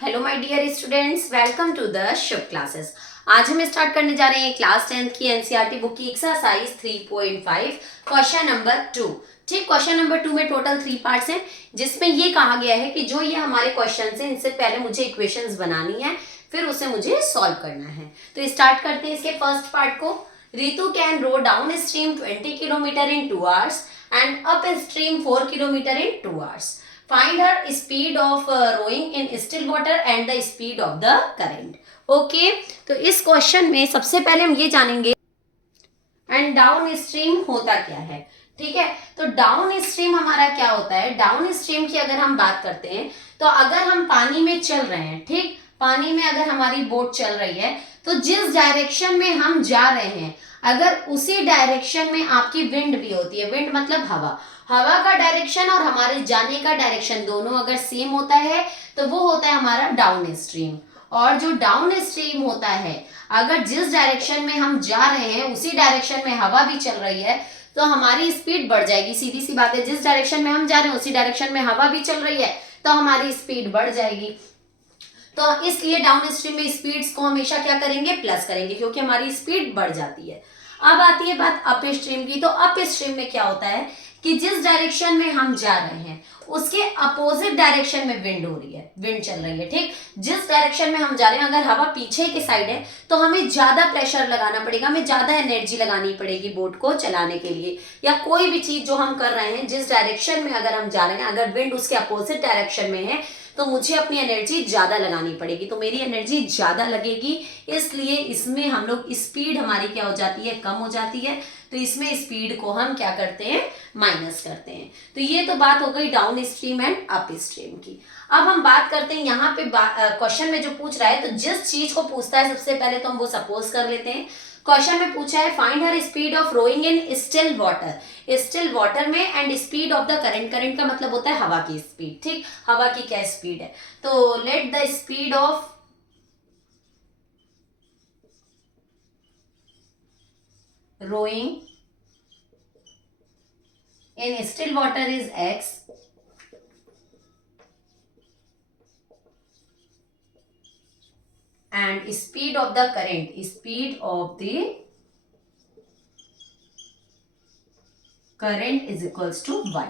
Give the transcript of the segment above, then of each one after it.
Hello my dear students, welcome to the Shubh classes. आज हम start करने जा रहे हैं क्लास 10th की एनसीईआरटी बुक की एक्सरसाइज 3.5 क्वेश्चन नंबर 2। ठीक, क्वेश्चन नंबर 2 में टोटल 3 पार्ट्स हैं, जिसमें ये कहा गया है कि जो ये हमारे क्वेश्चंस हैं इनसे पहले मुझे इक्वेशंस बनानी है, फिर उसे मुझे सॉल्व करना है। तो स्टार्ट करते हैं इसके फर्स्ट पार्ट को। Ritu can row downstream 20 kilometre in 2 hours and upstream 4 kilometre in 2 hours. Find her speed of rowing in still water and the speed of the current. Okay, तो इस question में सबसे पहले हम ये जानेंगे and down stream होता क्या है। ठीक है, तो डाउन स्ट्रीम हमारा क्या होता है। डाउन स्ट्रीम की अगर हम बात करते हैं तो अगर हम पानी में चल रहे हैं, ठीक, पानी में अगर हमारी बोट चल रही है तो जिस डायरेक्शन में हम जा रहे हैं अगर उसी डायरेक्शन में आपकी विंड भी होती है, विंड मतलब हवा, हवा का डायरेक्शन और हमारे जाने का डायरेक्शन दोनों अगर सेम होता है तो वो होता है हमारा डाउन स्ट्रीम। और जो डाउन स्ट्रीम होता है, अगर जिस डायरेक्शन में हम जा रहे हैं उसी डायरेक्शन में हवा भी चल रही है तो हमारी स्पीड बढ़ जाएगी। सीधी सी बात है, जिस डायरेक्शन में हम जा रहे हैं उसी डायरेक्शन में हवा भी चल रही है तो हमारी स्पीड बढ़ जाएगी। तो इसलिए डाउन स्ट्रीम में स्पीड्स को हमेशा क्या करेंगे, प्लस करेंगे, क्योंकि हमारी स्पीड बढ़ जाती है। अब आती है बात अप स्ट्रीम की। तो अप स्ट्रीम में क्या होता है कि जिस डायरेक्शन में हम जा रहे हैं उसके अपोजिट डायरेक्शन में विंड हो रही है, विंड चल रही है। ठीक, जिस डायरेक्शन में हम जा रहे हैं अगर हवा पीछे की साइड है तो हमें ज्यादा प्रेशर लगाना पड़ेगा, हमें ज्यादा एनर्जी लगानी पड़ेगी बोट को चलाने के लिए, या कोई भी चीज जो हम कर रहे हैं जिस डायरेक्शन में अगर हम जा रहे हैं अगर विंड उसके अपोजिट डायरेक्शन में है तो मुझे अपनी एनर्जी ज्यादा लगानी पड़ेगी, तो मेरी एनर्जी ज्यादा लगेगी। इसलिए इसमें हम लोग स्पीड हमारी क्या हो जाती है, कम हो जाती है। तो इसमें स्पीड को हम क्या करते हैं, माइनस करते हैं। तो ये तो बात हो गई down stream and up stream की। अब हम बात करते हैं यहाँ पे क्वेश्चन में जो पूछ रहा है, तो जिस चीज को पूछता है सबसे पहले तो हम वो सपोज कर लेते हैं। क्वेश्चन में पूछा है find her speed of rowing in still water, still water में, and speed of the current, current का मतलब होता है हवा की स्पीड। ठीक, हवा की क्या स्पीड है, तो let the speed of rowing in still water is x and speed of the current, speed of the current is equals to y.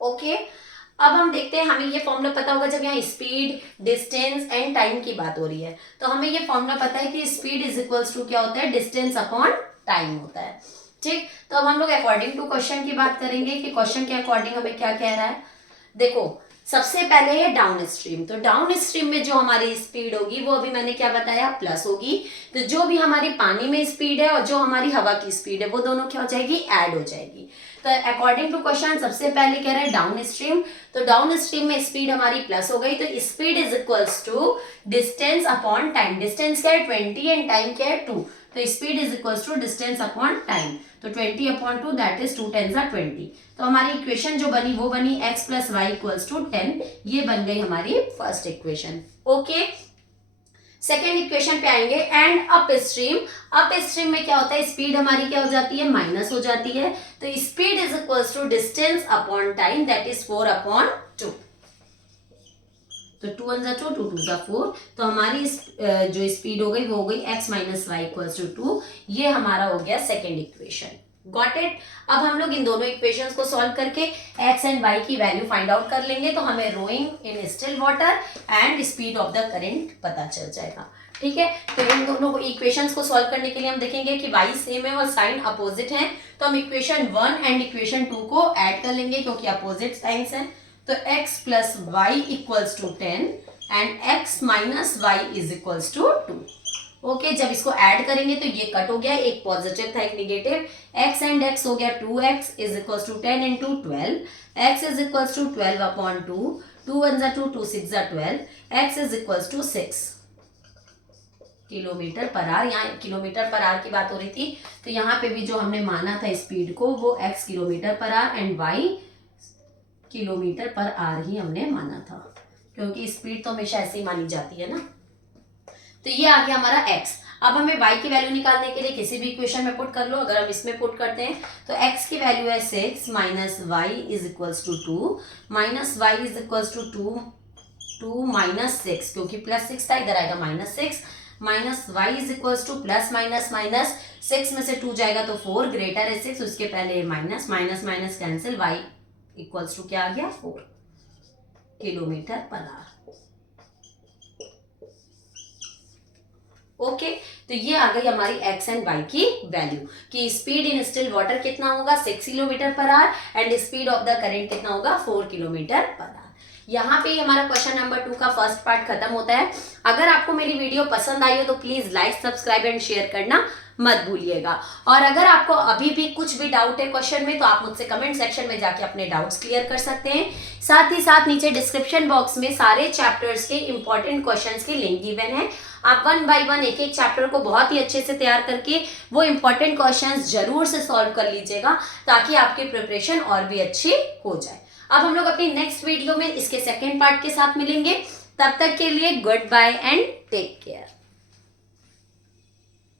Okay, अब हम देखते हैं, हमें ये फॉर्मूला पता होगा जब यहाँ स्पीड, डिस्टेंस एंड टाइम की बात हो रही है तो हमें ये फॉर्मूला पता है कि स्पीड इज इक्वल्स टू क्या होता है, डिस्टेंस अपॉन टाइम होता है। ठीक, तो अब हम लोग अकॉर्डिंग टू क्वेश्चन की बात करेंगे कि क्वेश्चन के अकॉर्डिंग हमें क्या कह रहा है। देखो, सबसे पहले है डाउन स्ट्रीम। तो डाउन स्ट्रीम में जो हमारी स्पीड होगी वो अभी मैंने क्या बताया, प्लस होगी। तो जो भी हमारी पानी में स्पीड है और जो हमारी हवा की स्पीड है वो दोनों क्या हो जाएगी, ऐड हो जाएगी। तो अकॉर्डिंग टू क्वेश्चन सबसे पहले कह रहा है डाउन स्ट्रीम, तो डाउन स्ट्रीम में स्पीड हमारी प्लस हो गई, तो speed is equals to distance upon time. Distance क्या है 20 एंड टाइम क्या है 2, तो speed is equals to distance upon time. तो 20 upon 2 that is 2 10s are 20। तो हमारी इक्वेशन जो बनी वो बनी x plus y equals to 10, ये बन गई हमारी first equation. Okay, second equation पे आएंगे and upstream. Upstream में क्या होता है, स्पीड हमारी क्या हो जाती है, माइनस हो जाती है। तो speed is equals to distance upon time that is 4 upon 2। तो 2 1 2 2 2 4, तो हमारी जो स्पीड हो गई वो हो गई x minus y equals to 2। ये हमारा हो गया सेकेंड इक्वेशन। Got it. अब हम लोग इन दोनों इक्वेशंस को सॉल्व करके x एंड y की वैल्यू फाइंड आउट कर लेंगे, तो हमें rowing in still water and speed of the current पता चल जाएगा। ठीक है, तो इन दोनों इक्वेशंस को सॉल्व करने के लिए हम देखेंगे कि y सेम है और साइन अपोजिट है, तो हम इक्वेशन 1 एंड इक्वेशन 2 को ऐड कर लेंगे क्योंकि अपोजिट साइंस है। तो x plus y equals to 10 and x minus y is equals to 2। Okay, जब इसको ऐड करेंगे तो ये कट हो गया, एक पॉजिटिव था एक निगेटिव, x एंड x हो गया 2x is equals to 10 into 12, x is equals to 12 upon 2, 2 1 2 2 6 12, x is equals to 6 kilometre per hour. यहाँ किलोमीटर पर आवर की बात हो रही थी, तो यहाँ पे भी जो हमने माना था स्पीड को वो x kilometre per hour and y kilometre per hour ही हमने माना था, क्योंकि स्पीड तो हमेशा ऐसे ही मानी जाती है ना। तो ये आ गया हमारा x। अब हमें y की वैल्यू निकालने के लिए किसी भी इक्वेशन में पुट कर लो। अगर हम इसमें पुट करते हैं तो x की वैल्यू है 6 minus y is equals to 2, minus y is equals to 2 2 minus 6, क्योंकि प्लस 6 था, इधर आएगा minus 6, minus y is equals to plus minus minus, 6 में से 2 जाएगा तो 4, ग्रेटर है 6, उसके पहले minus, minus minus cancel, y equals to क्या आ गया 4 किलोमीटर पर आवर। ओके, तो ये आ गई हमारी एक्स एंड वाई की वैल्यू कि स्पीड इन स्टिल वाटर कितना होगा 6 kilometre per hour and speed of the current कितना होगा 4 किलोमीटर पर आवर। यहाँ पे हमारा क्वेश्चन नंबर 2 का फर्स्ट पार्ट खत्म होता है। अगर आपको मेरी वीडियो पसंद आई हो तो please like, subscribe and share करना मत भूलिएगा। और अगर आपको अभी भी कुछ भी डाउट है क्वेश्चन में तो आप मुझसे कमेंट सेक्शन में जाके अपने डाउट्स क्लियर कर सकते हैं। साथ ही साथ नीचे डिस्क्रिप्शन बॉक्स में सारे चैप्टर्स के इंपॉर्टेंट क्वेश्चंस की लिंक गिवन है। आप 1 बाय 1 एक एक चैप्टर को बहुत ही अच्छे से तैयार करके वो इंपॉर्टेंट क्वेश्चंस जरूर से सॉल्व कर लीजिएगा ताकि आपकी प्रिपरेशन और भी अच्छी हो जाए। अब हम लोग अपनी नेक्स्ट वीडियो में इसके सेकेंड पार्ट के साथ मिलेंगे। तब तक के लिए goodbye and take care.